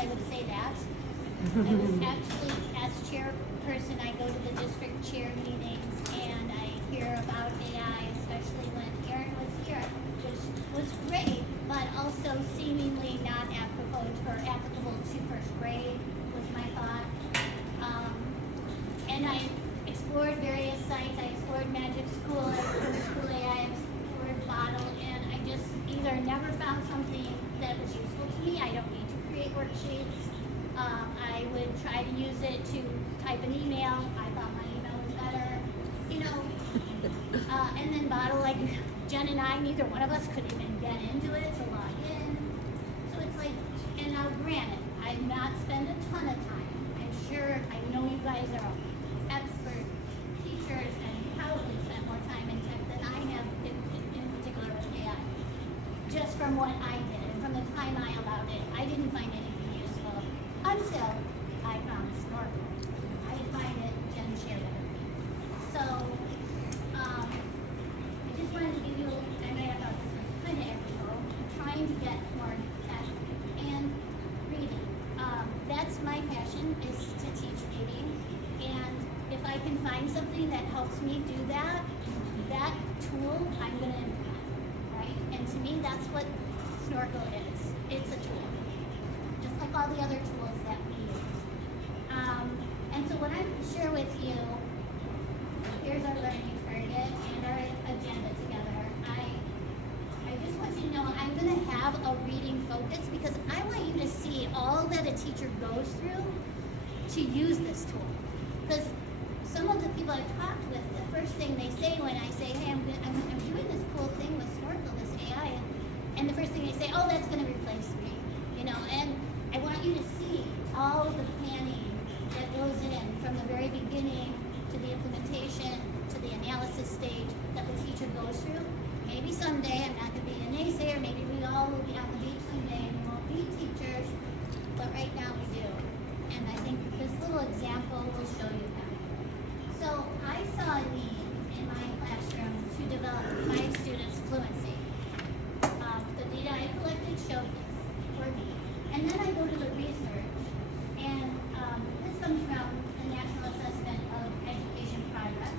I would say that. I was actually, as chairperson, I go to the district chair meetings and I hear about AI, especially when Erin was here, which was great, but also seemingly not applicable to first grade was my thought. And I explored various sites. I explored Magic School, I explored School AI, I explored Bottle, and I just either never found something that was useful to me. I don't need to create worksheets. I would try to use it to type an email. I thought my email was better, you know. And then Bottle, like Jen and I, neither one of us could even get into it to log in. So it's like, and now granted, I've not spent a ton of time. I'm sure, I know you guys are expert teachers and probably spend more time in tech than I have, in particular with AI. Just from what I did, and from the time I allowed it, I didn't find anything useful until I found Snorkel. I didn't find it, Jen shared it. So, I just wanted to give you, I know I thought this was kind of ethical, trying to get more tech and reading. That's my passion, is to teach reading. And if I can find something that helps me do that, that tool, I'm going to implement, right? And to me, that's what Snorkel is. It's a tool, just like all the other tools that we use. And so what I'm going to share with you, here's our learning target and our agenda together. I just want you to know I'm going to have a reading focus because I want you to see all that a teacher goes through to use this tool. Because some of the people I've talked with, the first thing they say when I say, hey, I'm doing this cool thing with Snorkel, this AI, and the first thing they say, oh, that's going to replace me, you know. And I want you to see all the planning that goes in from the very beginning to the implementation to the analysis stage that the teacher goes through. Maybe someday I'm not going to be a naysayer. Maybe we all will be on the beach someday and we won't be teachers, but right now we do. And I think this little example will show you that. So I saw a need in my classroom to develop my students' fluency. The data I collected showed this for me. And then I go to the research, and this comes from the National Assessment of Education Progress.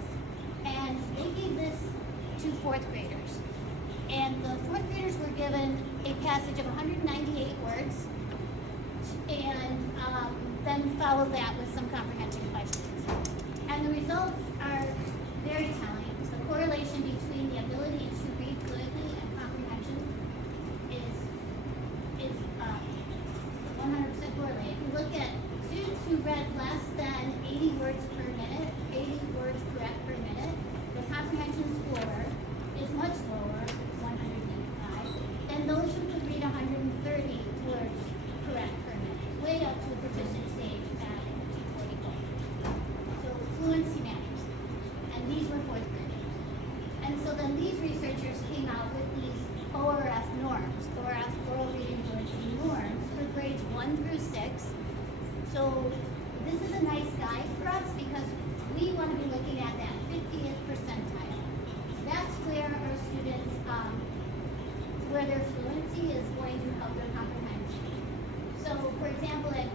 And they gave this to fourth graders. And the fourth graders were given a passage of 198 words, and then followed that with some comprehension questions. And the results are very telling. The correlation between the ability to read fluently and comprehension is 100% correlated. If you look at students who read less than 80 words per minute, 80 words correct per minute, the comprehension score is much lower, 185, than those who could read 130 words correct per minute, way up to the proficient stage at 244. So fluency matters. And these were fourth graders. And so then these researchers came out with these ORF norms, ORF oral reading fluency norms for grades 1 through 6. So this is a nice guide for us because we want to be looking at that 50th percentile. That's where our students, where their fluency is going to help their comprehension. So for example, at